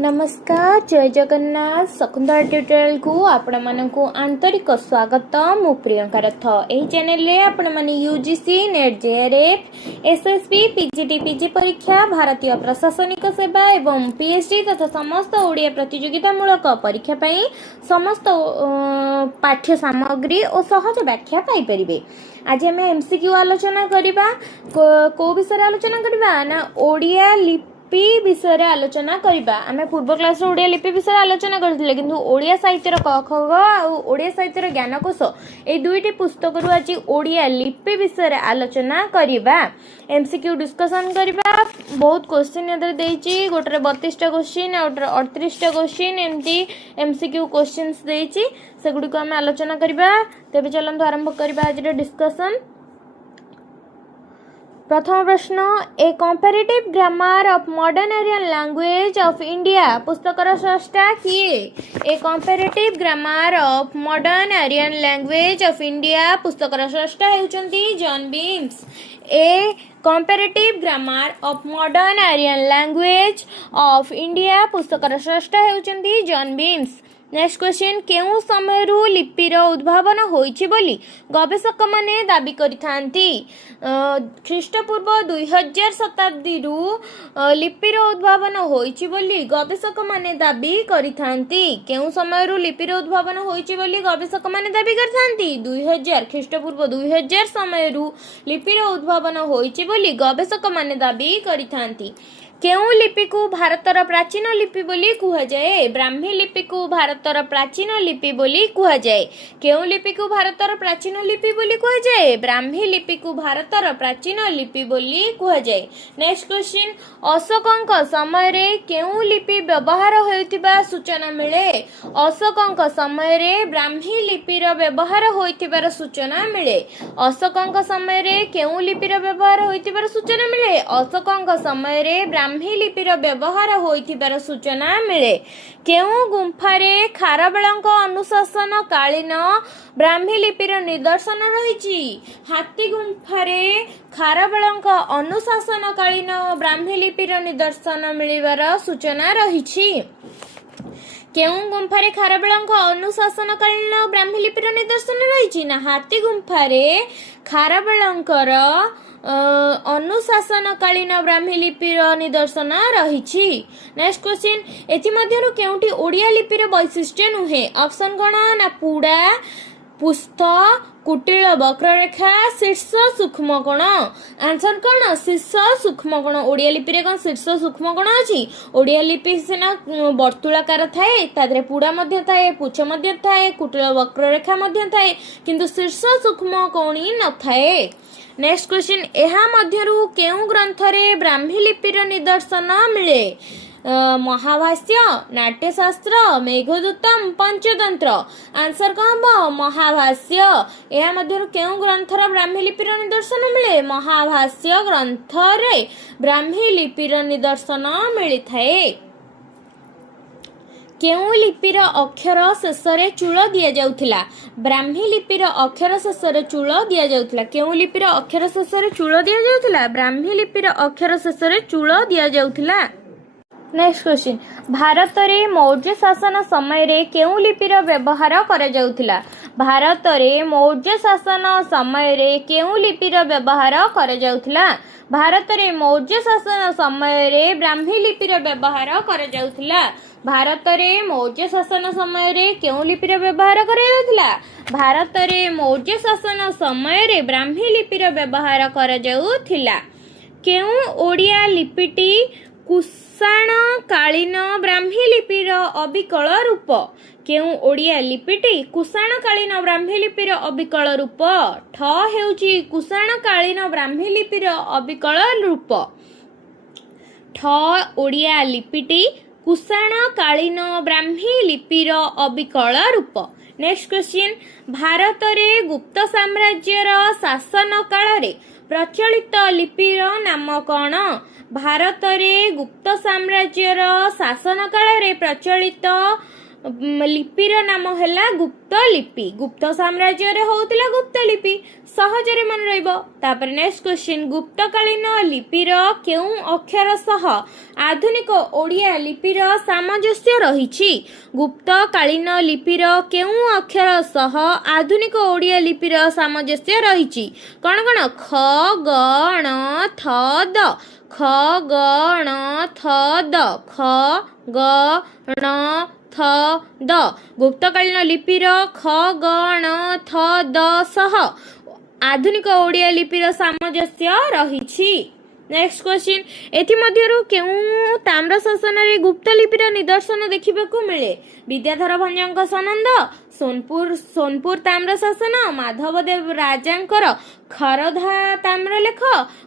नमस्कार जय जगन्नाथ शकुंतला ट्यूटोरियल को आपण मानकु आंतरिक स्वागत मु प्रियंका रथ एही चैनल रे आपण माने UGC net JRF SSB PGT PG परीक्षा भारतीय प्रशासनिक सेवा एवं पीएचडी तथा समस्त ओडिया प्रतियोगिता मूलक परीक्षा पई समस्त पाठ्य सामग्री और सहज व्याख्या पाई परिबे। आज आम एमसीक्यू आलोचना करबा को विषय आलोचना करबा ना ओडिया लिपि विषय आलोचना करबा। आम पूर्व क्लास ओडिया लिपि विषय आलोचना करथिले किंतु ओडिया साहित्यर क ख ग आ ओडिया साहित्यर ज्ञानकोश ए दुईटी पुस्तक रु आज ओडिया लिपि विषय आलोचना करबा। एमसीक्यू डिस्कशन करबा। बहुत क्वेश्चन इधर देइची गोटरे 32टा क्वेश्चन और 38टा क्वेश्चन एमती एमसीक्यू क्वेश्चंस देइची सेगुडी को हम आलोचना करबा। तेबे चलंतु आरंभ करबा आज डिस्कशन। प्रथम प्रश्न A comparative grammar of modern Aryan language of India पुस्तकर स्रष्टा किए। A comparative grammar of modern Aryan language of India पुस्तकर स्रष्टा हेउचंती John Beames. A comparative grammar of modern Aryan language of India पुस्तकर स्रष्टा हेउचंती जॉन बीम्स। नेक्स्ट क्वेश्चन केउ समय लिपिर उद्भावन होइछि बोली गवेषक माने दाबी करिथांती। ख्रीष्टपूर्व 2000 शताब्दी लिपिर उद्भावन होइछि बोली गवेषक माने दाबी करिथांती। केउ समय लिपिर उद्भावन होइछि बोली गवेषक माने दाबी करिथांती 2000 ख्रीष्टपूर्व 2000 समय लिपिर उद्भावन होइछि बोली गवेषक माने दाबी करिथांती। केउ लिपि को भारतर प्राचीन लिपि बोली कुहा जाए। ब्राह्मी लिपि को भारतर प्राचीन लिपि बोली कुहा जाए। केउ लिपि को भारतर प्राचीन लिपि बोली कुहा जाए। ब्राह्मी लिपि को भारतर प्राचीन लिपि बोली कुहा जाए। नेक्स्ट क्वेश्चन अशोकंक समय रे केउ लिपि व्यवहार होइतिबा सूचना मिले। अशोकंक समय रे ब्राह्मी लिपिर व्यवहार होइतिबार सूचना मिले। अशोकंक समय रे केउ लिपिर व्यवहार होइतिबार सूचना मिले। अशोकंक समय रे ब्राह्मी लिपिर व्यवहार होइतिबार सूचना मिले। केउ गुंफारे खारबेलंक अनुशासन कालीन ब्राह्मी लिपिर निदर्शन रहिछि। हाथी गुंफारे खारबेलंक अनुशासन कालीन ब्राह्मी लिपिर निदर्शन मिलिबार सूचना रहिछि। केउ गुंफारे खारबेलंक अनुशासन कालीन ब्राह्मी लिपिर निदर्शन रहिछि ना हाथी गुंफारे खारबेलंकर अनुशासन कालीन ब्राह्मी लिपिर निदर्शन रहिछि। नेक्स्ट क्वेश्चन एथि मध्यरु केउटी ओडिया लिपिर वैशिष्ट्य नुहे। ऑप्शन कोन ना पुडा पुस्थ कुटिल वक्ररेखा शीर्ष सूक्ष्म कोण। आंसर कोन शीर्ष सूक्ष्म कोण। ओडिया लिपि रे कोन शीर्ष सूक्ष्म कोण अछि। ओडिया लिपि सेना वर्तुलाकार थाए तादरे पुडा मध्य थाए पुछ मध्य थाए कुटिल वक्ररेखा मध्य थाए किंतु शीर्ष सूक्ष्म कोणी न थाए। नेक्स्ट क्वेश्चन एहा मध्यरु केउ ग्रंथरे ब्राह्मी लिपिर निदर्शन मिले। महाभाष्य नाट्यशास्त्र मेघदूतम पंचतंत्र। आंसर कौन महाभाष्य। एहा मध्यरु केउ ग्रंथर ब्राह्मी लिपिर निदर्शन मिले। महाभाष्य ग्रंथरे ब्राह्मी लिपिर निदर्शन मिली थाए। केउ लिपिर अक्षर शेषरे चूल दिया जाउथिला। ब्राह्मी लिपिर अक्षर शेषरे चूल दिया जाउथिला। केउ लिपिर अक्षर शेषरे चूल दिया जाउथिला। ब्राह्मी लिपिर अक्षर शेषरे चूल दिया जाउथिला। नेक्स्ट क्वेश्चन भारत रे मौर्य शासन समय रे केउ लिपिर व्यवहार करा जाउथिला। भारत रे मौर्य शासन समय रे केउ लिपिर व्यवहार करा जाउथिला। भारत रे मौर्य शासन समय रे ब्राह्मी लिपिर व्यवहार करा जाउथिला। भारत रे मौर्य शासन समय रे केउ लिपिर व्यवहार करा जाउथिला। भारत रे मौर्य शासन समय रे ब्राह्मी लिपिर व्यवहार करा जाउथिला। केउ ओडिया लिपिटी कुषाण कालीन ब्राह्मी लिपिर अविकल रूप। केउ ओडिया लिपिटी कुषाण कालीन ब्राह्मी लिपिर अविकल रूप। ठ हेउची कुषाण कालीन ब्राह्मी लिपिर अविकल रूप। ठ ओडिया लिपिटी कुषाण कालीन ब्राह्मी लिपिर अविकल रूप। नेक्स्ट क्वेश्चन भारत रे गुप्त साम्राज्यर शासन काल रे प्रचलित लिपिर नाम कौन। भारत रे गुप्त साम्राज्यर शासन काल रे प्रचलित लिपिर नाम है गुप्त लिपि। गुप्त साम्राज्य रे होउतिला गुप्त लिपि सहजरे मन रहिबो। तापर नेक्स्ट क्वेश्चन गुप्तकालीन लिपिर केउ अक्षर सह आधुनिक ओडिया लिपिर सामंजस्य रहिछि। गुप्तकालीन लिपिर केउ अक्षर सह आधुनिक ओडिया लिपिर सामंजस्य रहिछि। कौन कौन ख ग ण थ द ख ग ण थ द ख ग ण थ द गुप्तकालीन लिपिर ख ग ण थ द सह आधुनिक ओडिया लिपिर सामंजस्य रहिछि। नेक्स्ट क्वेश्चन एथि मध्यरु केउ ताम्र शासन रे गुप्त लिपिर निदर्शन देखिबाकू मिले। विद्याधर भंजक सनंद सोनपुर ताम्र शासन माधवदेव राजांकर खरधा ताम्रलेख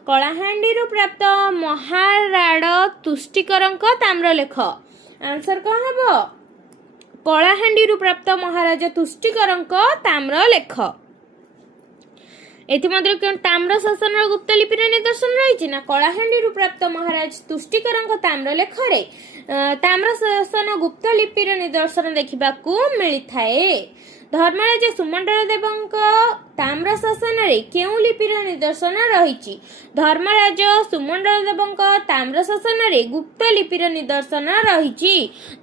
कलाहांडी प्राप्त महाराड़ तुष्टिकरंक ताम्रलेख। आंसर कौन हबो कलाहांडी प्राप्त महाराजा तुष्टिकरंक ताम्रलेख। एथिमध्य ताम्र शासन गुप्त लिपिर निदर्शन रही ना कलाहांडी प्राप्त महाराज तुष्टिकरंक ताम्रलेख रे ताम्र शासन गुप्त लिपिर निदर्शन देखिबाकू मिलिथाए। धर्मराज सुमंडल देवंक ताम्र शासन रे केउ लिपिर निदर्शन रही। धर्मराज सुमंडल देवंक ताम्र शासन रे गुप्त लिपिर निदर्शन रही।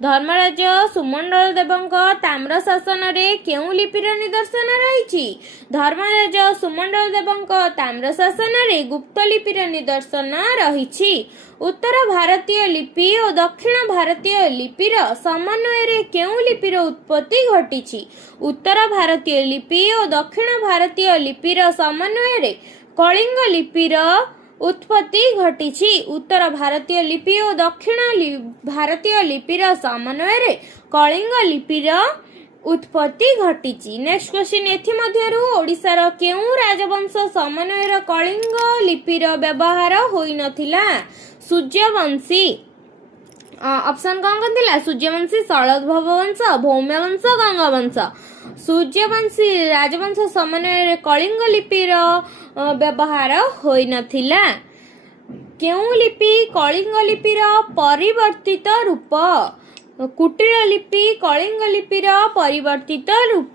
धर्मराज सुमंडल देवंक ताम्र शासन रे केउ लिपिर निदर्शन रही। धर्मराज सुमंडल देवंक ताम्र शासन रे गुप्त लिपिर निदर्शन रही। उत्तर भारतीय लिपि और दक्षिण भारतीय लिपिर समन्वय रे केउ लिपिर उत्पत्ति घटी। उत्तर भारतीय लिपि और दक्षिण भारतीय लिपिर समन्वय रे कलिंग लिपिर उत्पत्ति घटी। उत्तर भारतीय लिपि और दक्षिण भारतीय लिपिर समन्वय रे कलिंग लिपिर उत्पत्ति घटी। नेक्स्ट क्वेश्चन एथि मध्यरु ओडिसार केउ राजवंश समन्वयर कलिंग लिपिर व्यवहार होई नथिला। सूर्यवंशी ऑप्शन कौन थिला सूर्यवंशी शलभव वंश भौम्य वंश गंगा वंश। सूर्यवंशी राजवंश समन्वय कलिंग लिपिर व्यवहार होई नथिला। केउ लिपि कलिंग लिपिर परिवर्तित रूप। कुटिल लिपि कलिंग लिपिर परिवर्तित रूप।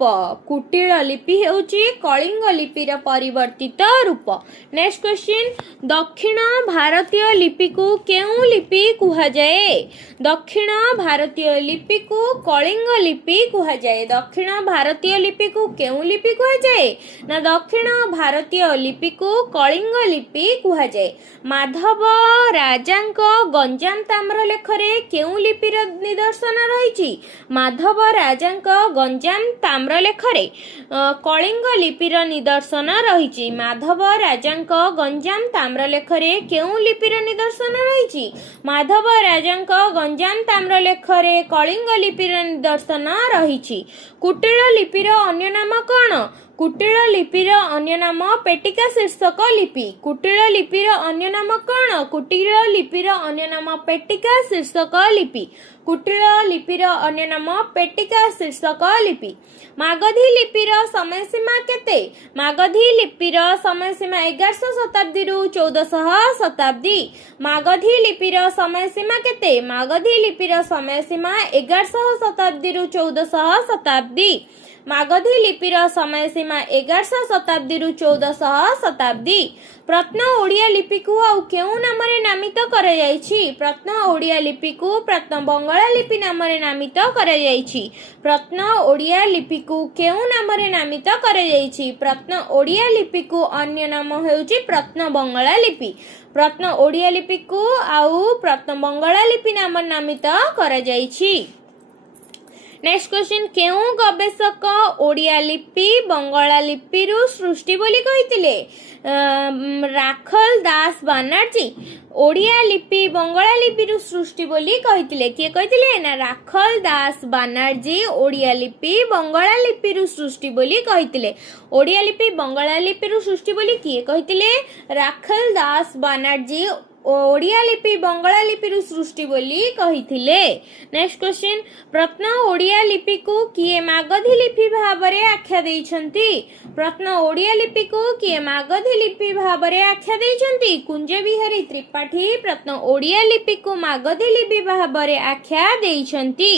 कुटिल लिपि हेउची कलिंग लिपिर परिवर्तित रूप। नेक्स्ट क्वेश्चन दक्षिण भारतीय लिपि को केउ लिपि कुहा जाए। दक्षिण भारतीय लिपि को कलिंग लिपि कुहा जाए। दक्षिण भारतीय लिपि को केउ लिपि कुहा जाए ना दक्षिण भारतीय लिपि को कलिंग लिपि कुहा जाए। माधव राजांक गंजाम ताम्रलेख रे केउ लिपिर निदर्शन रही। माधव राजांक गंजाम ताम्रलेख रे कलिंग लिपिर निदर्शन रही। माधव राजांक गंजाम ताम्रलेख रे केउ लिपिर निदर्शन रही। माधव राजांक गंजाम ताम्रलेख रे कलिंग लिपिर निदर्शन रही। कुटिल लिपिर अन्य नाम कौन। कुटिल लिपिर अन्य नाम पेटिका शीर्षक लिपि। कुटिल लिपिर अन्य नाम कौन। कुटिल लिपिर अन्य नाम पेटिका शीर्षक लिपि। कुटिल लिपिर अन्य नाम पेटिका शीर्षक लिपि। मागधी लिपिर समय सीमा केते। मागधी लिपिर समय सीमा 1100 शताब्दी रु 1400 शताब्दी। मागधी लिपिर समय सीमा केते। मागधी लिपिर समय सीमा 1100 शताब्दी रु 1400 शताब्दी। मागधी लिपिर समय सीमा 1100 शताब्दी रु 1400 शताब्दी। प्रत्न ओडिया लिपि को आउ केउ नाम रे नामित करा जायछि। प्रत्न ओडिया लिपि को प्रत्न बंगाला लिपि नाम रे नामित करा जायछि। प्रत्न ओडिया लिपि को केउ नाम रे नामित करा जायछि। प्रत्न ओडिया लिपि को अन्य नाम हेउछि प्रत्न बंगाला लिपि। प्रत्न ओडिया लिपि को आउ प्रत्न बंगाला लिपि नाम नामित करा जायछि। नेक्स्ट क्वेश्चन केउ गवेषक ओडिया लिपि बंगाला लिपि रु सृष्टि बोली कहिथिले। राखल दास बानर्जी ओडिया लिपि बंगाला लिपि रु सृष्टि बोली कहिथिले। किए कहिथिले ना राखल दास बानर्जी ओडिया लिपि बंगाला लिपि रु सृष्टि बोली कहिथिले। ओडिया लिपि बंगाला लिपि रु सृष्टि बोली किए कहिथिले राखल दास बानर्जी ओडिया लिपि बंगाला लिपि रु सृष्टि बोली कहिथिले। नेक्स्ट क्वेश्चन प्रत्न ओडिया लिपि को किए मागधी लिपि भाबरे आख्या देइछंती। प्रत्न ओडिया लिपि को किए मागधी लिपि भाबरे आख्या देइछंती। कुंज बिहारी त्रिपाठी प्रत्न ओडिया लिपि को मागधी लिपि भाबरे आख्या देइछंती।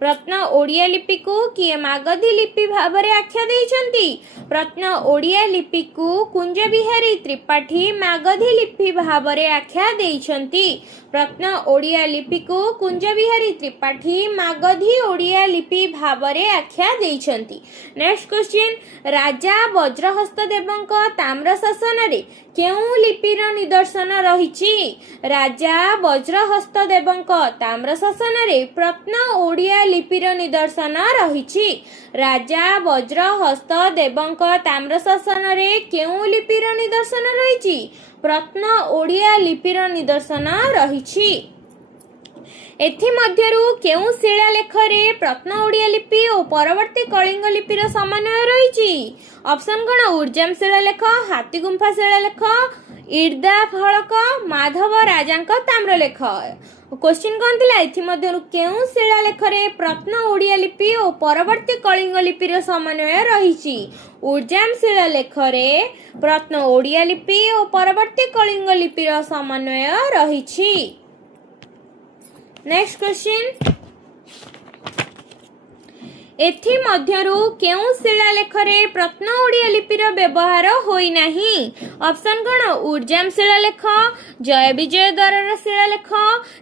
प्रत्न ओडिया लिपि को किए मागधी लिपि भावरे आख्या देइछन्ति? प्रत्न ओडिया लिपि को कुंज बिहारी त्रिपाठी मागधी लिपि भावरे आख्या देइछन्ति। प्रत्न ओडिया लिपि को कुंज बिहारी त्रिपाठी मागधी ओडिया लिपि भावरे आख्या देइछन्ति। नेक्स्ट क्वेश्चन, राजा वज्रहस्त देवଙ୍କ ताम्र शासन रे केउ लिपिर निदर्शन रहिछि? राजा वज्रहस्त देवଙ୍କ ताम्र शासन रे प्रत्न ओडिया लिपिर निदर्शन रहिछि। राजा वज्रहस्त देवଙ୍କ ताम्र शासन रे केउ लिपिर निदर्शन रहिछि? प्रत्न ओडिया लिपिर निदर्शन रहिछि। एथि मध्यरु केउ शिलालेख रे प्रत्न ओडिया लिपि और परवर्ती कलिंग लिपिर समन्वय रहिछि? ऑप्शन कोन? उर्जाम शिलालेख, हाथीगुंफा शिलालेख, इर्दा फलक, माधव राजांक ताम्रलेख। क्वेश्चन कोन थिला? एथि मध्यरु केउ शिलालेख रे प्रत्न ओडिया लिपि और परवर्ती कलिंग लिपिर समन्वय रहिछि? उर्जाम शिलालेख रे प्रत्न ओडिया लिपि और परवर्ती कलिंग लिपिर समन्वय रहिछि। नेक्स्ट क्वेश्चन, एथि मध्यरु केउ शिलालेख रे प्रत्न ओडिया लिपिर व्यवहार होई नाही? ऑप्शन कोन? उर्जाम शिलालेख, जय विजय द्वारर शिलालेख,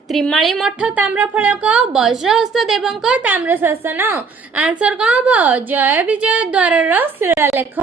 त्रिमाळी मठ ताम्रफलक, वज्रहस्त देवଙ୍କ ताम्र शासन। आंसर कोन हबो? जय विजय द्वारर शिलालेख।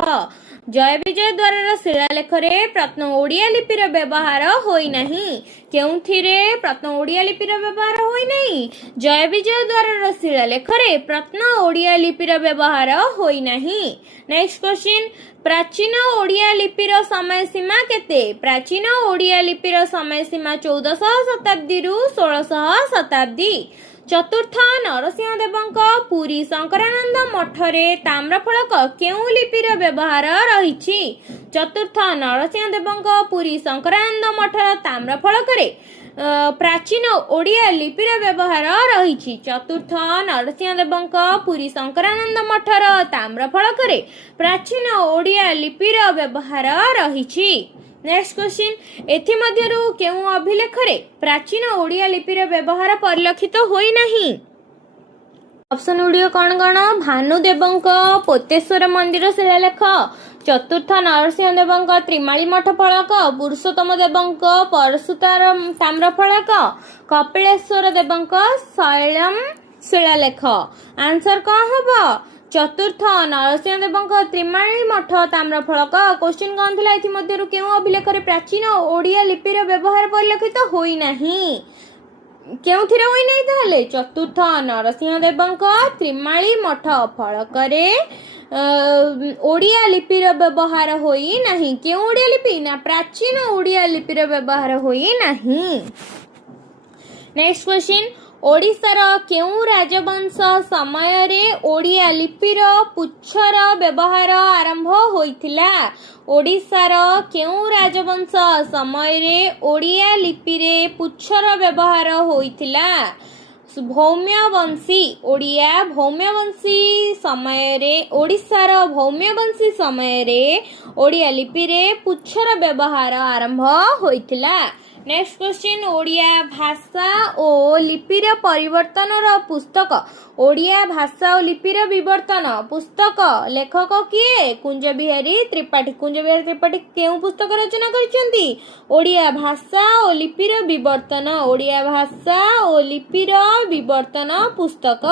जय विजय द्वारर शिलालेख रे प्रत्न ओडिया लिपिर व्यवहार होई नाही। केउथिरे प्रत्न ओडिया लिपिर व्यवहार होई नाही? जय विजय द्वारर शिलालेख रे प्रत्न ओडिया लिपिर व्यवहार होई नाही। नेक्स्ट क्वेश्चन, प्राचीन ओडिया लिपिर समय सीमा केते? प्राचीन ओडिया लिपिर समय सीमा 1400 शताब्दी रु 1600 शताब्दी। चतुर्थ नरसिंह देवଙ୍କ पुरी शंकरानंद मठरे ताम्रफलक केउ लिपिर व्यवहार रहिछि? चतुर्थ नरसिंह देवଙ୍କ पुरी शंकरानंद मठर ताम्रफलक रे प्राचीन ओडिया लिपिर व्यवहार रहिछि। चतुर्थ नरसिंह देवଙ୍କ पुरी शंकरानंद मठर ताम्रफलक रे प्राचीन ओडिया लिपिर व्यवहार रहिछि। नेक्स्ट क्वेश्चन, एथि मध्यरु केउ अभिलेख रे प्राचीन ओडिया लिपिर व्यवहार परिलक्षित होई नाही? ऑप्शन गुड़िक कौन कौन? भानुदेवଙ୍କ पोतेश्वर मंदिर शिलालेख, चतुर्थ नरसिंह देवଙ୍କ त्रिमाळी मठ फलक, पुरुषोत्तम देवଙ୍କ परशुतार ताम्रफलक, कपिलेश्वर देवଙ୍କ शैलम शिलालेख। आंसर कौन हबो? चतुर्थ नरसिंह देवଙ୍କ त्रिमाळी मठ ताम्रफलक। क्वेश्चन कौन थिला? एथि मध्यरु केउ अभिलेख रे प्राचीन ओडिया लिपिर व्यवहार परिलक्षित होई नाही? केउथिरे होई नाही ताले? चतुर्थ नरसिंह देवଙ୍କ त्रिमाळी मठ फलक रे ओडिया लिपिर व्यवहार होई नाही। केउ ओडिया लिपि? ना प्राचीन ओडिया लिपिर व्यवहार होई नाही। नेक्स्ट क्वेश्चन, ओडिशार केउ राजवंश समय रे ओडिया लिपिर पुच्छर व्यवहार आरंभ होइथिला? ओडिशार केउ राजवंश समय रे ओडिया लिपि रे पुच्छर व्यवहार होइथिला? भौम्यवंशी ओडिया भौम्यवंशी समय रे ओडिशार भौम्यवंशी समय रे ओडिया लिपि रे पुच्छर व्यवहार आरंभ होइथिला। नेक्स्ट क्वेश्चन, ओडिया भाषा और लिपिर परिवर्तन पुस्तक ओडिया भाषा और लिपिर विवर्तन पुस्तक लेखक किए? कुंज बिहारी त्रिपाठी। कुंज बिहारी त्रिपाठी केउ पुस्तक रचना करिसेंती? ओडिया भाषा और लिपिर विवर्तन। ओडिया भाषा और लिपिर विवर्तन पुस्तक।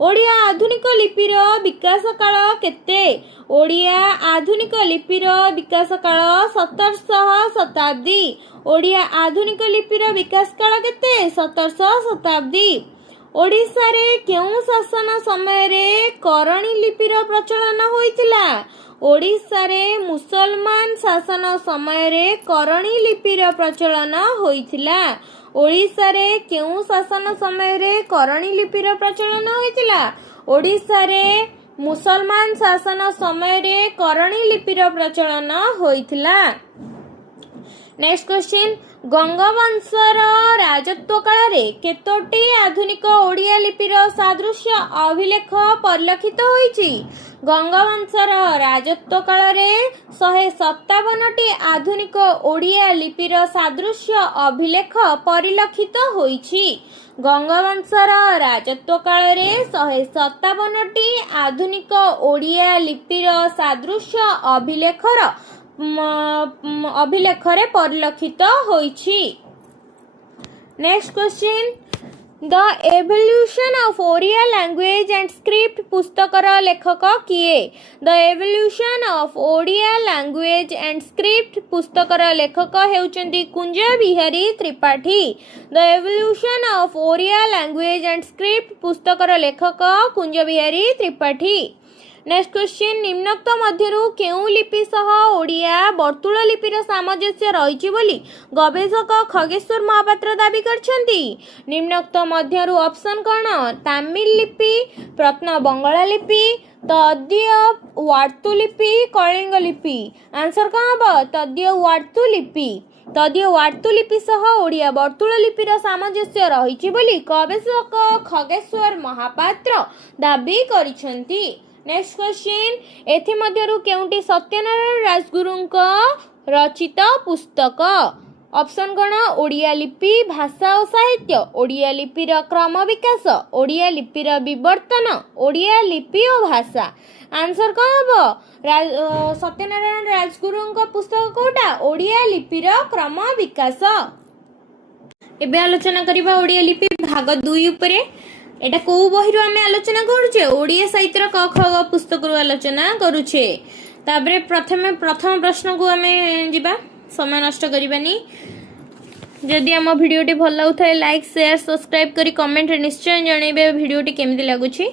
ओडिया आधुनिक लिपिर विकास काल केते? ओडिया आधुनिक लिपिर विकास काल 1700 शताब्दी। ओडिया आधुनिक लिपिर विकास काल केते? 1700 शताब्दी। ओडिशा रे केउ शासन समय रे करणी लिपिर प्रचलन होइतिला? ओडिशा रे मुसलमान शासन समय रे करणी लिपिर प्रचलन होइतिला। ओडिशा रे केउ शासन समय रे करणी लिपिर प्रचलन होइतिला? ओडिशा रे मुसलमान शासन समय रे करणी लिपिर प्रचलन होइतिला। नेक्स्ट क्वेश्चन गंगवंशर राजत्व काल केतोटी आधुनिक ओडिया लिपिर सादृश्य अभिलेख परिलक्षित होईछि। गंगवंशर राजत्व काल 157टी आधुनिक ओडिया लिपिर सादृश्य अभिलेख परिलक्षित होईछि। गंगवंशर राजत्व काल 157टी आधुनिक ओडिया लिपिर सादृश्य अभिलेखरे परिलक्षित होईछि। Next question the evolution of Odia language and script पुस्तकर लेखक किए। The evolution of Odia language and script पुस्तकर लेखक हेउचंदी Kunja Bihari Tripathi. The evolution of Odia language and script पुस्तकर लेखक कुंज बिहारी त्रिपाठी। नेक्स्ट क्वेश्चन निम्नोक्त मध्यरु केउ लिपि सह ओडिया वर्तुल लिपिर सामंजस्य रहिछि बोली गवेषक खगेश्वर महापात्र दाबी करछन्ती। निम्नोक्त मध्यरु ऑप्शन कौन तमिल लिपि प्रत्न बंगला लिपि तद्य वार्तु लिपि कलिंग लिपि। आंसर कौन हम तद्य वार्तु लिपि। तद्य वार्तु लिपि सह ओडिया वर्तुल लिपिर सामंजस्य रहिछि बोली गवेषक खगेश्वर महापात्र दाबी करिछन्ती। नेक्स्ट क्वेश्चन एथि मध्यरु केउंटी सत्यनारायण राजगुरुंक रचित पुस्तक। ऑप्शन कौन ओडिया लिपि भाषा और साहित्य ओडिया लिपिर क्रम विकास ओडिया लिपिर विवर्तन ओडिया लिपि और भाषा। आंसर कौन हम सत्यनारायण राजगुरुंक पुस्तक कोटा ओडिया लिपिर क्रम विकास। एबे आलोचना करिबा ओडिया लिपि भाग 2 उपरे। एटा को बहिरु आमे आलोचना करूछे ओडिया साहित्य क ख पुस्तक रु आलोचना करूछे। ताबरे प्रथम प्रश्न को आमे जिबा समय नष्ट करिबानी। जदि आम भिडियोटी भल लाଗୁଥାଏ लाइक शेयर सब्सक्राइब करी कमेंट निश्चय जणैबे भिडियोटी केमिति लागुछि।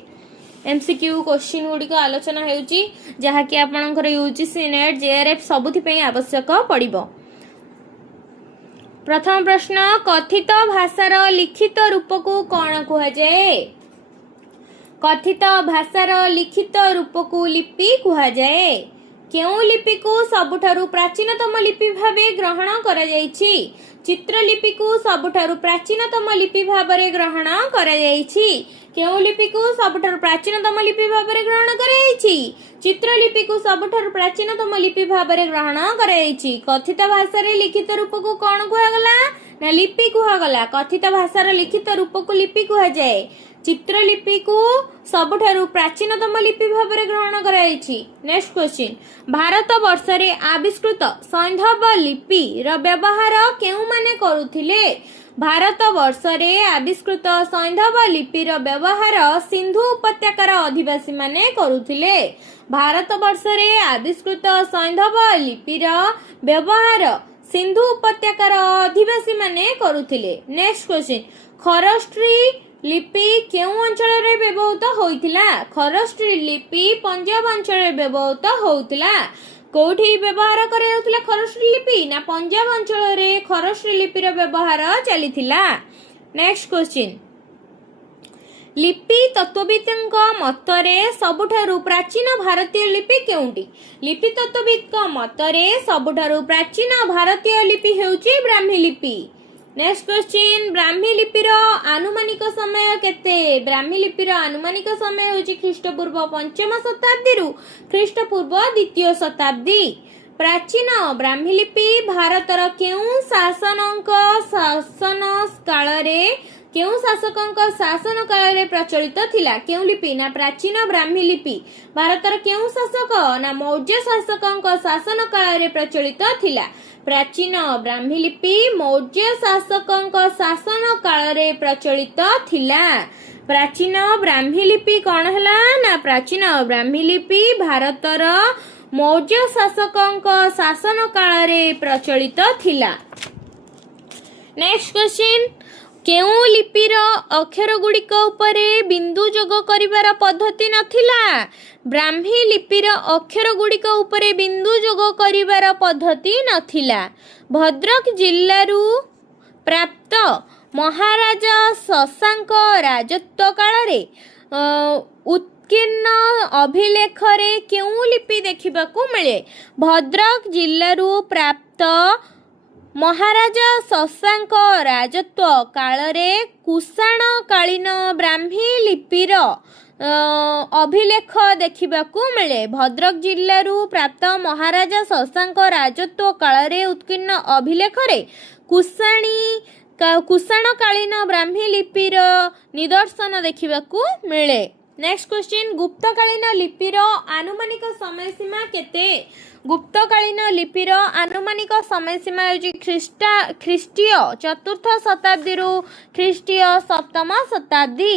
एमसीक्यू क्वेश्चन गुडी को आलोचना हेउची जहा कि आपनकर यूजीसी नेट जेआरएफ सबुथि पई आवश्यक पड़िबो। प्रथम प्रश्न कथित भाषार लिखित रूप को कौन कह जाए। कथित भाषार लिखित रूप को लिपि कह जाए। केउ लिपि को सबुठारु प्राचीनतम लिपि भाबे ग्रहण करा जायछि। चित्रलिपि को सबुठारु प्राचीनतम लिपि भाबरे ग्रहण करा जायछि। केउ लिपि को सबुठारु प्राचीनतम लिपि भाबरे ग्रहण करा जायछि। चित्रलिपि को सबुठारु प्राचीनतम लिपि भाबरे ग्रहण करा जायछि। कथित भाषारे लिखित रूप को कौन कुहागला ना लिपि कुहागला। कथित भाषार लिखित रूप को लिपि कुहा जाए। चित्रलिपि को सबुठारु प्राचीनतम लिपि भाबरे ग्रहण करा जायछि। नेक्स्ट क्वेश्चन भारत वर्ष रे आविष्कृत सैंधव लिपि र व्यवहार केउ माने करूथिले। भारत वर्ष रे आविष्कृत सैंधव लिपि र व्यवहार सिंधु उपत्यकार अधिवासी माने करूथिले। भारत वर्ष रे आविष्कृत सैंधव लिपि र व्यवहार सिंधु उपत्यकार अधिवासी माने करूथिले। नेक्स्ट क्वेश्चन खरस्ट्री लिपि केउ अंचल रे व्यवहृत होइतिला। खरस्ट्री लिपि पंजाब अंचल रे व्यवहृत होउतिला। कोठी व्यवहार करा जाउतिला खरस्ट्री लिपि ना पंजाब अंचल रे खरस्ट्री लिपि रो व्यवहार चलिथिला। नेक्स्ट क्वेश्चन लिपि तत्वविदଙ୍କ मतरे सबुठारु प्राचीन भारतीय लिपि केउंटी। लिपि तत्वविदଙ୍କ मतरे सबुठारु प्राचीन भारतीय लिपि हेउची ब्राह्मी लिपि। नेक्स्ट क्वेश्चन ब्राह्मी लिपिर आनुमानिक समय केते। ब्राह्मी लिपिर आनुमानिक समय होची ख्रीष्टपूर्व 5म शताब्दी रु ख्रीष्टपूर्व 2य शताब्दी। प्राचीन ब्राह्मी लिपि भारतर केउ शासनक शासन काल रे केउ शासकଙ୍କ शासन काल रे प्रचलित थिला। केउ लिपि ना प्राचीन ब्राह्मी लिपि भारतर केउ शासक ना मौर्य शासकଙ୍କ शासन काल रे प्रचलित थिला। प्राचीन ब्राह्मी लिपि मौर्य शासकଙ୍କ शासन काल रे प्रचलित थिला। प्राचीन ब्राह्मी लिपि कौन हला ना प्राचीन ब्राह्मी लिपि भारतर मौर्य शासकଙ୍କ शासन काल रे प्रचलित थिला। नेक्स्ट क्वेश्चन केउ लिपिर अक्षर गुड़िक उपरे बिंदु जोग करिवार पद्धति नथिला। ब्राह्मी लिपिर अक्षर गुड़िक उपरे बिंदु जोग करिवार पद्धति नथिला। भद्रक जिल्लारू प्राप्त महाराजा शशांक राजत्व काल रे उत्कीर्ण अभिलेख रे केउ लिपि देखिबाकू मिले। भद्रक जिल्लारू प्राप्त ମହାରାଜା ଶଶାଙ୍କ ରାଜତ୍ୱ କାଳରେ କୁଷାଣକାଳୀନ ବ୍ରାହ୍ମୀ ଲିପିର ଅଭିଲେଖ ଦେଖିବାକୁ ମିଳେ। ଭଦ୍ରକ ଜିଲ୍ଲାରୁ ପ୍ରାପ୍ତ ମହାରାଜା ଶଶାଙ୍କ ରାଜତ୍ୱ କାଳରେ ଉତ୍କୀର୍ଣ୍ଣ ଅଭିଲେଖରେ କୁଷାଣକାଳୀନ ବ୍ରାହ୍ମୀ ଲିପିର ନିଦର୍ଶନ ଦେଖିବାକୁ ମିଳେ। ନେକ୍ସଟ କ୍ୱେଶ୍ଚିନ୍, ଗୁପ୍ତକାଳୀନ ଲିପିର ଆନୁମାନିକ ସମୟସୀମା କେତେ? ଗୁପ୍ତକାଳୀନ ଲିପିର ଆନୁମାନିକ ସମୟସୀମା ହେଉଛି ଖ୍ରୀଷ୍ଟୀୟ 4th ଶତାବ୍ଦୀରୁ ଖ୍ରୀଷ୍ଟୀୟ 7ମ ଶତାବ୍ଦୀ।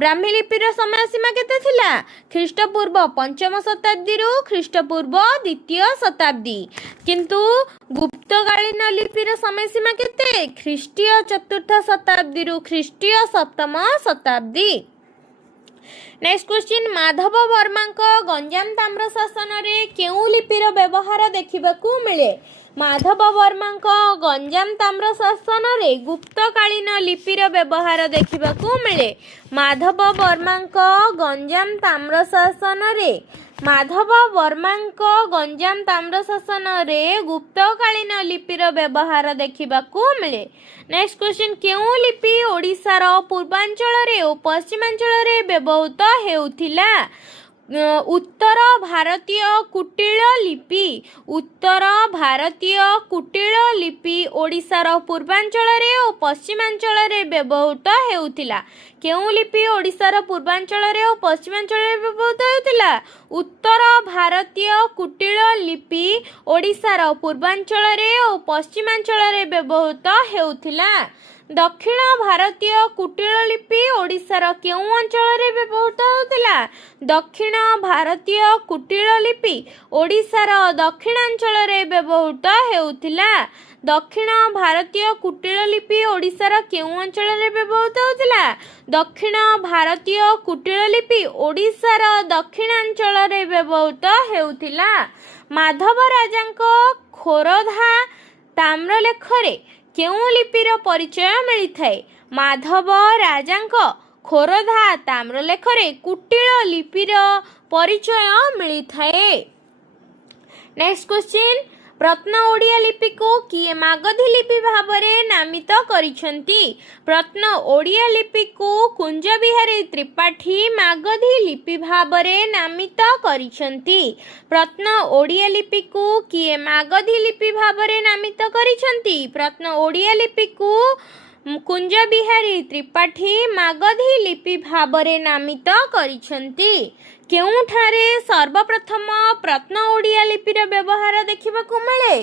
ବ୍ରାହ୍ମୀ ଲିପିର ସମୟସୀମା କେତେ ଥିଲା? ଖ୍ରୀଷ୍ଟପୂର୍ବ 5ମ ଶତାବ୍ଦୀରୁ ଖ୍ରୀଷ୍ଟପୂର୍ବ 2ୟ ଶତାବ୍ଦୀ। କିନ୍ତୁ ଗୁପ୍ତକାଳୀନ ଲିପିର ସମୟସୀମା କେତେ? ଖ୍ରୀଷ୍ଟୀୟ 4th ଶତାବ୍ଦୀରୁ ଖ୍ରୀଷ୍ଟୀୟ 7ମ ଶତାବ୍ଦୀ। ନେକ୍ସଟ କ୍ୱେଶ୍ଚିନ୍, ମାଧବ ବର୍ମାଙ୍କ ଗଞ୍ଜାମ ତାମ୍ର ଶାସନରେ କେଉଁ ଲିପିର ବ୍ୟବହାର ଦେଖିବାକୁ ମିଳେ? ମାଧବ ବର୍ମାଙ୍କ ଗଞ୍ଜାମ ତାମ୍ର ଶାସନରେ ଗୁପ୍ତକାଳୀନ ଲିପିର ବ୍ୟବହାର ଦେଖିବାକୁ ମିଳେ। ମାଧବ ବର୍ମାଙ୍କ ଗଞ୍ଜାମ ତାମ୍ର ଶାସନରେ ଗୁପ୍ତକାଳୀନ ଲିପିର ବ୍ୟବହାର ଦେଖିବାକୁ ମିଳେ। ନେକ୍ସଟ କ୍ୱେଶ୍ଚିନ୍, କେଉଁ ଲିପି ଓଡ଼ିଶାର ପୂର୍ବାଞ୍ଚଳରେ ଓ ପଶ୍ଚିମାଞ୍ଚଳରେ ବ୍ୟବହୃତ ହେଉଥିଲା? ଉତ୍ତର ଭାରତୀୟ କୁଟିଳ ଲିପି। ଉତ୍ତର ଭାରତୀୟ କୁଟିଳ ଲିପି ଓଡ଼ିଶାର ପୂର୍ବାଞ୍ଚଳରେ ଓ ପଶ୍ଚିମାଞ୍ଚଳରେ ବ୍ୟବହୃତ ହେଉଥିଲା। କେଉଁ ଲିପି ଓଡ଼ିଶାର ପୂର୍ବାଞ୍ଚଳରେ ଓ ପଶ୍ଚିମାଞ୍ଚଳରେ ବ୍ୟବହୃତ ହେଉଥିଲା? ଉତ୍ତର ଭାରତୀୟ କୁଟିଳ ଲିପି ଓଡ଼ିଶାର ପୂର୍ବାଞ୍ଚଳରେ ଓ ପଶ୍ଚିମାଞ୍ଚଳରେ ବ୍ୟବହୃତ ହେଉଥିଲା। ଦକ୍ଷିଣ ଭାରତୀୟ କୁଟିଳ ଲିପି ଓଡ଼ିଶାର କେଉଁ ଅଞ୍ଚଳରେ ବ୍ୟବହୃତ ହେଉଥିଲା? ଦକ୍ଷିଣ ଭାରତୀୟ କୁଟିଳ ଲିପି ଓଡ଼ିଶାର ଦକ୍ଷିଣାଞ୍ଚଳରେ ବ୍ୟବହୃତ ହେଉଥିଲା। ଦକ୍ଷିଣ ଭାରତୀୟ କୁଟିଳ ଲିପି ଓଡ଼ିଶାର କେଉଁ ଅଞ୍ଚଳରେ ବ୍ୟବହୃତ ହେଉଥିଲା? ଦକ୍ଷିଣ ଭାରତୀୟ କୁଟିଳ ଲିପି ଓଡ଼ିଶାର ଦକ୍ଷିଣାଞ୍ଚଳରେ ବ୍ୟବହୃତ ହେଉଥିଲା। ମାଧବ ରାଜାଙ୍କ ଖୋରଧା ତାମ୍ରଲେଖରେ କେଉଁ ଲିପିର ପରିଚୟ ମିଳିଥାଏ? ମାଧବ ରାଜାଙ୍କ ଖୋରଧା ତାମ୍ରଲେଖରେ କୁଟିଳ ଲିପିର ପରିଚୟ ମିଳିଥାଏ। ନେକ୍ସଟ କ୍ୱେଶ୍ଚିନ୍, ପ୍ରତ୍ନ ଓଡ଼ିଆ ଲିପିକୁ କିଏ ମାଗଧୀ ଲିପି ଭାବରେ ନାମିତ କରିଛନ୍ତି? ପ୍ରତ୍ନ ଓଡ଼ିଆ ଲିପିକୁ କୁଞ୍ଜବିହାରୀ ତ୍ରିପାଠୀ ମାଗଧୀ ଲିପି ଭାବରେ ନାମିତ କରିଛନ୍ତି। ପ୍ରତ୍ନ ଓଡ଼ିଆ ଲିପିକୁ କିଏ ମାଗଧୀ ଲିପି ଭାବରେ ନାମିତ କରିଛନ୍ତି? ପ୍ରତ୍ନ ଓଡ଼ିଆ ଲିପିକୁ କୁଞ୍ଜବିହାରୀ ତ୍ରିପାଠୀ ମାଗଧୀ ଲିପି ଭାବରେ ନାମିତ କରିଛନ୍ତି। କେଉଁଠାରେ ସର୍ବପ୍ରଥମ ପ୍ରତ୍ନ ଓଡ଼ିଆ ଲିପିର ବ୍ୟବହାର ଦେଖିବାକୁ ମିଳେ?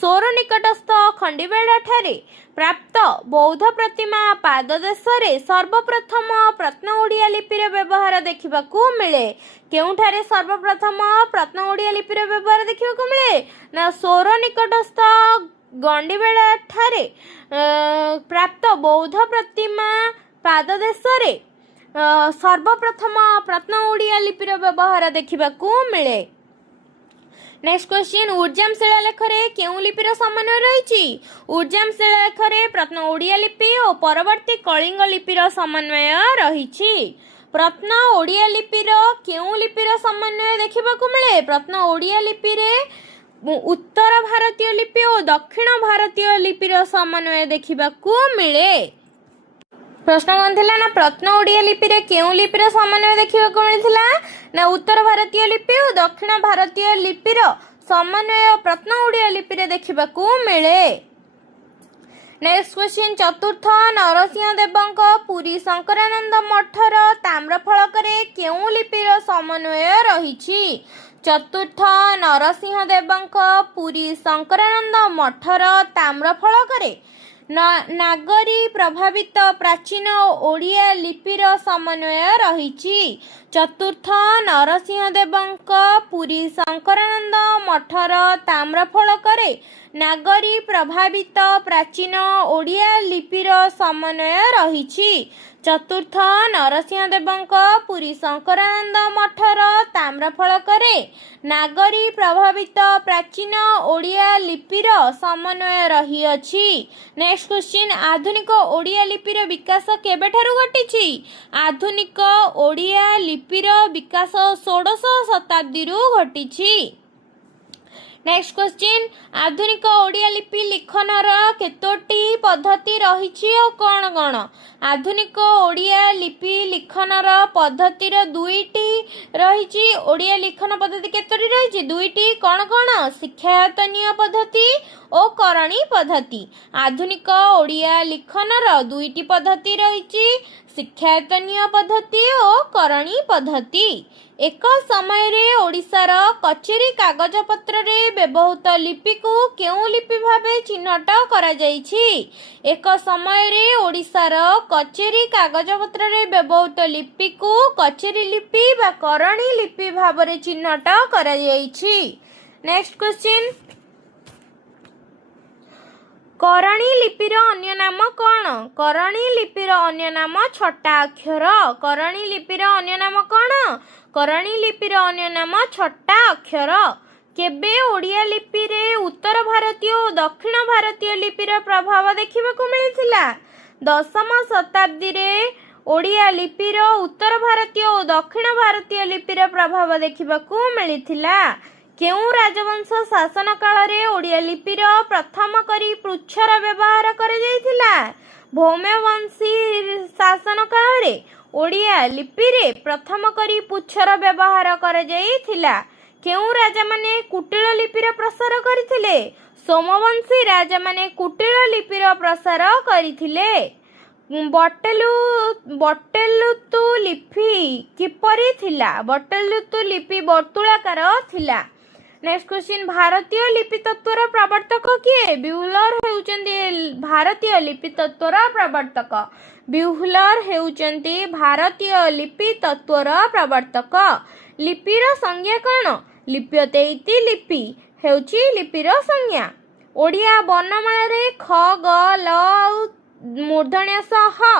ସୋର ନିକଟସ୍ଥ ଖଣ୍ଡିବେଢ଼ାଠାରେ ପ୍ରାପ୍ତ ବୌଦ୍ଧ ପ୍ରତିମା ପାଦଦେଶରେ ସର୍ବପ୍ରଥମ ପ୍ରତ୍ନ ଓଡ଼ିଆ ଲିପିର ବ୍ୟବହାର ଦେଖିବାକୁ ମିଳେ। କେଉଁଠାରେ ସର୍ବପ୍ରଥମ ପ୍ରତ୍ନ ଓଡ଼ିଆ ଲିପିର ବ୍ୟବହାର ଦେଖିବାକୁ ମିଳେ? ନା ସୋର ନିକଟସ୍ଥ ଗଣ୍ଡିବେଢ଼ାଠାରେ ପ୍ରାପ୍ତ ବୌଦ୍ଧ ପ୍ରତିମା ପାଦଦେଶରେ ସର୍ବପ୍ରଥମ ପ୍ରତ୍ନ ଓଡ଼ିଆ ଲିପିର ବ୍ୟବହାର ଦେଖିବାକୁ ମିଳେ। ନେକ୍ସଟ କ୍ୱେଶ୍ଚିନ୍, ଉର୍ଜାମ ଶିଳାଲେଖରେ କେଉଁ ଲିପିର ସମନ୍ୱୟ ରହିଛି? ଉର୍ଜାମ ଶିଳାଲେଖରେ ପ୍ରତ୍ନ ଓଡ଼ିଆ ଲିପି ଓ ପରବର୍ତ୍ତୀ କଳିଙ୍ଗ ଲିପିର ସମନ୍ୱୟ ରହିଛି। ପ୍ରତ୍ନ ଓଡ଼ିଆ ଲିପିର କେଉଁ ଲିପିର ସମନ୍ୱୟ ଦେଖିବାକୁ ମିଳେ? ପ୍ରତ୍ନ ଓଡ଼ିଆ ଲିପିରେ ଉତ୍ତର ଭାରତୀୟ ଲିପି ଓ ଦକ୍ଷିଣ ଭାରତୀୟ ଲିପିର ସମନ୍ୱୟ ଦେଖିବାକୁ ମିଳେ। ପ୍ରଶ୍ନ କ'ଣ ଥିଲା? ନା ପ୍ରତ୍ନ ଓଡ଼ିଆ ଲିପିରେ କେଉଁ ଲିପିର ସମନ୍ୱୟ ଦେଖିବାକୁ ମିଳିଥିଲା? ନା ଉତ୍ତର ଭାରତୀୟ ଲିପି ଓ ଦକ୍ଷିଣ ଭାରତୀୟ ଲିପିର ସମନ୍ୱୟ ପ୍ରତ୍ନ ଓଡ଼ିଆ ଲିପିରେ ଦେଖିବାକୁ ମିଳେ। ନେକ୍ସଟ କ୍ୱେଶ୍ଚିନ୍, ଚତୁର୍ଥ ନରସିଂହ ଦେବଙ୍କ ପୁରୀ ଶଙ୍କରାନନ୍ଦ ମଠର ତାମ୍ରଫଳକରେ କେଉଁ ଲିପିର ସମନ୍ୱୟ ରହିଛି? ଚତୁର୍ଥ ନରସିଂହ ଦେବଙ୍କ ପୁରୀ ଶଙ୍କରାନନ୍ଦ ମଠର ତାମ୍ରଫଳକରେ ନାଗରୀ ପ୍ରଭାବିତ ପ୍ରାଚୀନ ଓଡ଼ିଆ ଲିପିର ସମନ୍ୱୟ ରହିଛି। ଚତୁର୍ଥ ନରସିଂହ ଦେବଙ୍କ ପୁରୀ ଶଙ୍କରାନନ୍ଦ ମଠର ତାମ୍ରଫଳକରେ ନାଗରୀ ପ୍ରଭାବିତ ପ୍ରାଚୀନ ଓଡ଼ିଆ ଲିପିର ସମନ୍ୱୟ ରହିଛି। ଚତୁର୍ଥ ନରସିଂହ ଦେବଙ୍କ ପୁରୀ ଶଙ୍କରାନନ୍ଦ ମଠର ତାମ୍ରଫଳକରେ ନାଗରୀ ପ୍ରଭାବିତ ପ୍ରାଚୀନ ଓଡ଼ିଆ ଲିପିର ସମନ୍ୱୟ ରହିଅଛି। ନେକ୍ସଟ କ୍ୱେଶ୍ଚିନ୍, ଆଧୁନିକ ଓଡ଼ିଆ ଲିପିର ବିକାଶ କେବେଠାରୁ ଘଟିଛି? ଆଧୁନିକ ଓଡ଼ିଆ ଲିପିର ବିକାଶ 16ଶ ଶତାବ୍ଦୀରୁ ଘଟିଛି। नेक्स्ट क्वेश्चन आधुनिक ओडिया लिपि लिखनर केतोटी पद्धति रही कौन कौन आधुनिक ओडिया लिपि लिखनर पद्धतिर दुईटी रही ओडिया लिखन पद्धति केतोटी रही दुईटी कौन कौन शिक्षायतनीय पद्धति और करणी पद्धति आधुनिक ओडिया लिखनर दुईटी पद्धति रही शिक्षायतनीय पद्धति और करणी पद्धति एक समय रे ओडिशार कचेरी कागज पत्र रे व्यवहृत लिपि को केउ लिपि भाबे चिन्हट करा जाइछि एक समय रे ओडिशार कचेरी कागज पत्र रे व्यवहृत लिपि को कचेरी लिपि बा करणी लिपि भाबरे चिन्हट करा जाइछि नेक्स्ट क्वेश्चन करणी लिपिर अन्य नाम कौन करणी लिपिर अन्य नाम छटा अक्षर करणी लिपिर अन्य नाम कौन करणी लिपिर अन्य नाम छटा अक्षर केबे ओडिया लिपि रे उत्तर भारतीय और दक्षिण भारतीय लिपिर प्रभाव देखिबाकू मिलिथिला 10म शताब्दी रे ओडिया लिपिर उत्तर भारतीय और दक्षिण भारतीय लिपिर प्रभाव देखिबाकू मिलिथिला केउ राजवंश शासन काल रे ओडिया लिपिर प्रथम करी पृच्छर व्यवहार करे जाइथिला भौम्यवंशी शासन काल रे ओडिया लिपि रे प्रथम करी पुच्छर व्यवहार करे जाइथिला केउ राजा माने कुटिल लिपिर प्रसार करथिले सोमवंशी राजा माने कुटिल लिपिर प्रसार करथिले बटेलुतु लिपि किपरि थिला बटेलुतु लिपि वर्तुलाकार थिला नेक्स्ट क्वेश्चन भारतीय लिपि तत्वर प्रवर्तक किए ब्यूहलर हेउचंती भारतीय लिपि तत्वर प्रवर्तक ब्यूहलर हेउचंती भारतीय लिपि तत्वर प्रवर्तक लिपिर संज्ञा कौन लिप्यते इति लिपि हेउची लिपिर संज्ञा ओडिया वर्णमाला रे ख ग ल मूर्धन्य स ह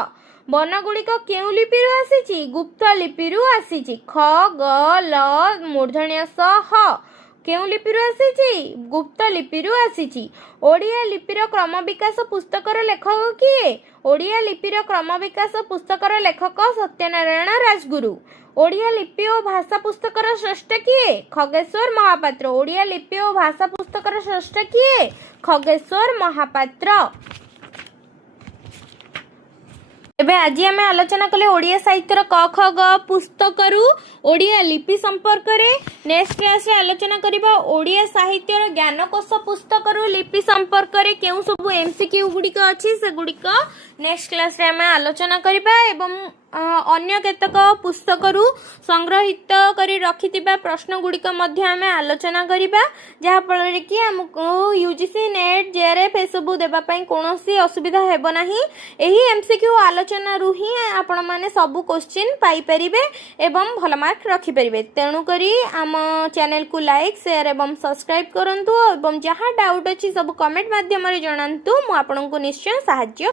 वर्ण गुड़िक केउ लिपिरु आसीची गुप्त लिपिरु आसीची ख ग ल मूर्धन्य स ह केउ लिपिरु आसीची गुप्त लिपिरु आसीची ओडिया लिपिर क्रम विकास पुस्तकर लेखक किए ओडिया लिपिर क्रम विकास पुस्तकर लेखक सत्यनारायण राजगुरु ओडिया लिपि और भाषा पुस्तकर श्रेष्ठ किए खगेश्वर महापात्र ओडिया लिपि और भाषा पुस्तकर श्रेष्ठ किए खगेश्वर महापात्र एबे आज आम आलोचना कले ओडिया साहित्यर क ख ग पुस्तकरू ओडिया लिपि संपर्क रे नेक्स्ट क्लास रे आलोचना करिबा ओडिया साहित्यर ज्ञानकोश पुस्तकरू लिपि संपर्क रे केउ सब एमसीक्यू गुडिक अछि से गुडिक नेक्स्ट क्लास रे आम आलोचना करिबा एवं अन्य केतक पुस्तकरू संग्रहित करी रखिथिबा प्रश्न गुडिक मध्य आमे आलोचना करिबा जहा फल कि हमको यूजीसी नेट जेआरएफ एसबू देबा पई कोनोसी असुविधा हेबो नाही एही एमसीक्यू आलोचना रु ही आपण माने सब क्वेश्चन पाई परिबे एवं भल मार्क रखि परिबे तेणु करी आम चैनल को लाइक शेयर एवं सब्सक्राइब करंतु एवं जहा डाउट अछि सब कमेंट माध्यम रे जणांतु मु आपन को निश्चय सहाय्य